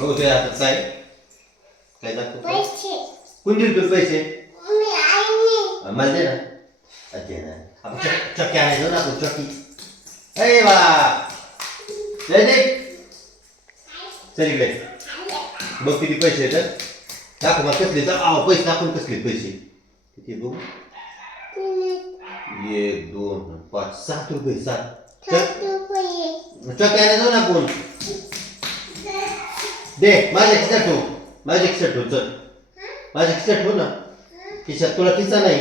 बघू तुझ्या हातात काय काय दाखव? पैसे. कोण दिले तुला पैसे? मी आईने. अं, मला दे ना. दे ना आपण चक- चक्की आणायचो ना आपण चक्की. अरे बाळा. जयदीप चल इकडे. बघ किती पैसे येतात दाखव मला कसले तर आव पैसे दाखवून कसले पैसे. किती बघू? एक दोन पाच सात रुपये सात रुपये. चक्की आणायचो ना आपण. दे माझ्या खिशात ठेव. माझ्या खिशात ठेव चल. माझ्या खिशात ठेव ना. खिशात तुला खिसा नाही.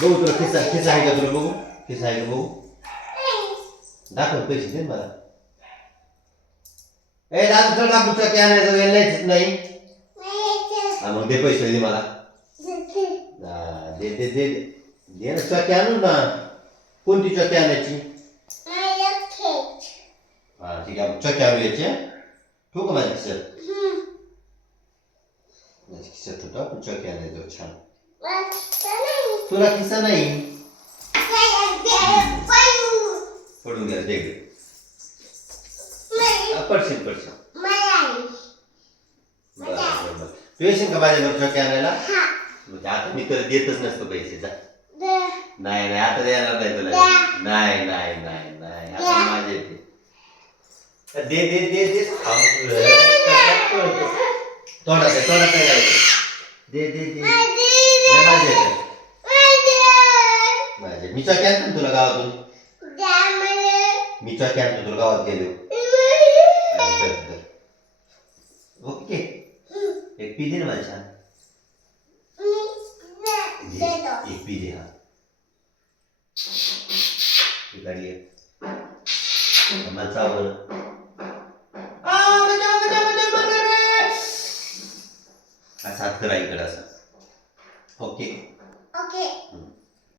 बघू तुला खिसा खिसा आहे का तुला बघू? खिसा आहे का बघू? दाखव पैसे दे मला. ए दादा चल आपण चक्की आणायचं गेलायच नाही. हा, मग दे पैसे दे मला. दे दे दे दे. दे ना चक्की आणू ना? कोणती चक्की आणायची? याची हा? ठेवू का माझ्या खिशात? माझ्या खिशात ठेवतो आपण चक्की आणायचं छान तुला खिसा नाही? पडून गेला. हा, पडशील पडशील. तू येशील का माझ्या चक्की आणायला म्हणजे आता मी तर देतच नसतो पैसे जा. नाही नाही आता देणार नाही तुला. नाही नाही ते दे दे दे दे थांब तुला. तोंडात आहे, तोंडात आहे काय दे दे दे. दे माझे. ते. माझे मी चॉकी आणतो तुला गावातून. मी चॉकी आणतो तुला गावात गेलो. ओके. एक पी दे ना माझ्या. एक पी दे हा. काढली मला चावलं हात करा इकडं ओके.